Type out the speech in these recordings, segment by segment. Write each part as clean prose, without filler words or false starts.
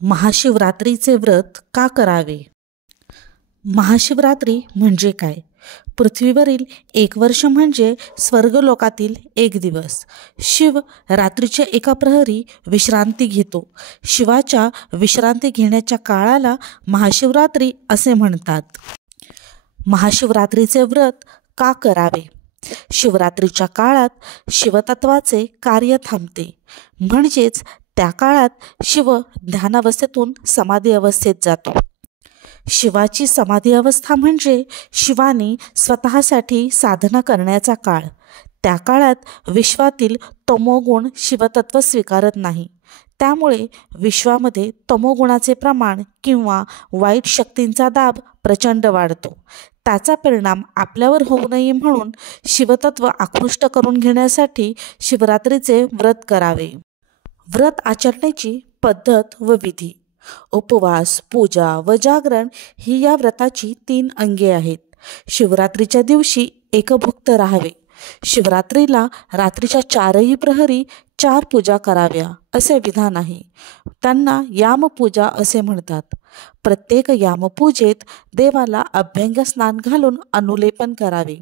महाशिवरात्रीचे व्रत का करावे? महाशिवरात्री म्हणजे काय? पृथ्वीवरील 1 वर्ष म्हणजे स्वर्गलोकातील 1 दिवस. शिव रात्रीच्या एका प्रहरी विश्रांती घेतो. शिवाच्या विश्रांती घेण्याच्या काळाला महाशिवरात्री असे म्हणतात. महाशिवरात्रीचे व्रत का करावे? शिवरात्रीच्या काळात शिवतत्वाचे कार्य थांबते, म्हणजेच त्या काळात शिव ध्यानावस्थेतून समाधी अवस्थेत जातो. शिवाची समाधी अवस्था म्हणजे शिवाने स्वतःसाठी साधना करण्याचा काळ. त्या काळात विश्वातील तमोगुण शिवतत्व स्वीकारत नाही. त्यामुळे विश्वामध्ये तमोगुणाचे प्रमाण किंवा वाईट शक्तींचा दाब प्रचंड वाढतो. त्याचा परिणाम आपल्यावर होऊ नये म्हणून शिवतत्व आकृष्ट करून घेण्यासाठी शिवरात्रीचे व्रत करावे. व्रत आचरण्याची पद्धत व विधी. उपवास, पूजा व जागरण ही या व्रताची 3 अंगे आहेत. शिवरात्रीच्या दिवशी एकभुक्त राहावे. शिवरात्रीला रात्रीच्या 4ही प्रहरी 4 पूजा कराव्या असे विधान आहे. त्यांना यामपूजा असे म्हणतात. प्रत्येक यामपूजेत देवाला अभ्यंग स्नान घालून अनुलेपन करावे.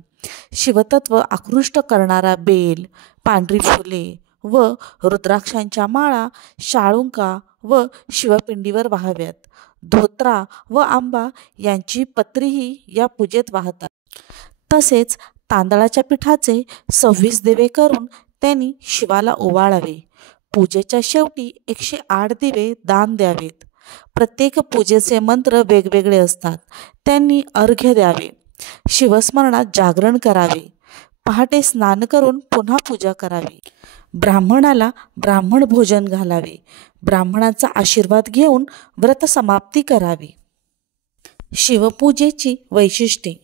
शिवतत्व आकृष्ट करणारा बेल, पांढरी फुले व रुद्राक्षांच्या माळा, शाळुंका व शिवपिंडीवर वाहाव्यात. धोत्रा व आंबा यांची पत्रीही या पूजेत वाहतात. तसेच तांदळाच्या पिठाचे 26 दिवे करून त्यांनी शिवाला ओवाळावे. पूजेच्या शेवटी 108 दिवे दान द्यावेत. प्रत्येक पूजेचे मंत्र वेगवेगळे असतात. त्यांनी अर्घ्य द्यावे. शिवस्मरणात जागरण करावे. पहाटे स्नान करून पुन्हा पूजा करावी. ब्राह्मणाला ब्राह्मण भोजन घालावे. ब्राह्मणाचा आशीर्वाद घेऊन व्रत समाप्ती करावी. शिवपूजेची वैशिष्ट्ये.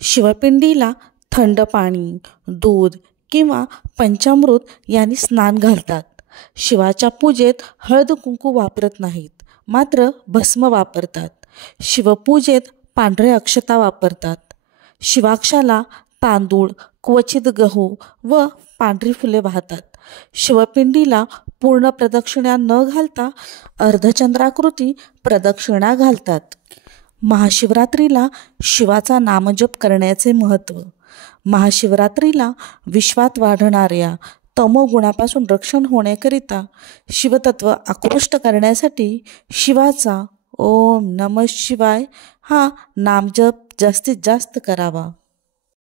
शिवपिंडीला थंड पाणी, दूध किंवा पंचामृत यांनी स्नान घालतात. शिवाच्या पूजेत हळद कुंकू वापरत नाहीत, मात्र भस्म वापरतात. शिवपूजेत पांढऱ्या अक्षता वापरतात. शिवाक्षाला तांदूळ, क्वचित गहू व पांढरी फुले वाहतात. शिवपिंडीला पूर्ण प्रदक्षिणा न घालता अर्धचंद्राकृती प्रदक्षिणा घालतात. महाशिवरात्रीला शिवाचा नामजप करण्याचे महत्त्व. महाशिवरात्रीला विश्वात वाढणाऱ्या तमोगुणापासून रक्षण होण्याकरिता शिवतत्व आकृष्ट करण्यासाठी शिवाचा ओम नमः शिवाय हा नामजप जास्तीत जास्त करावा.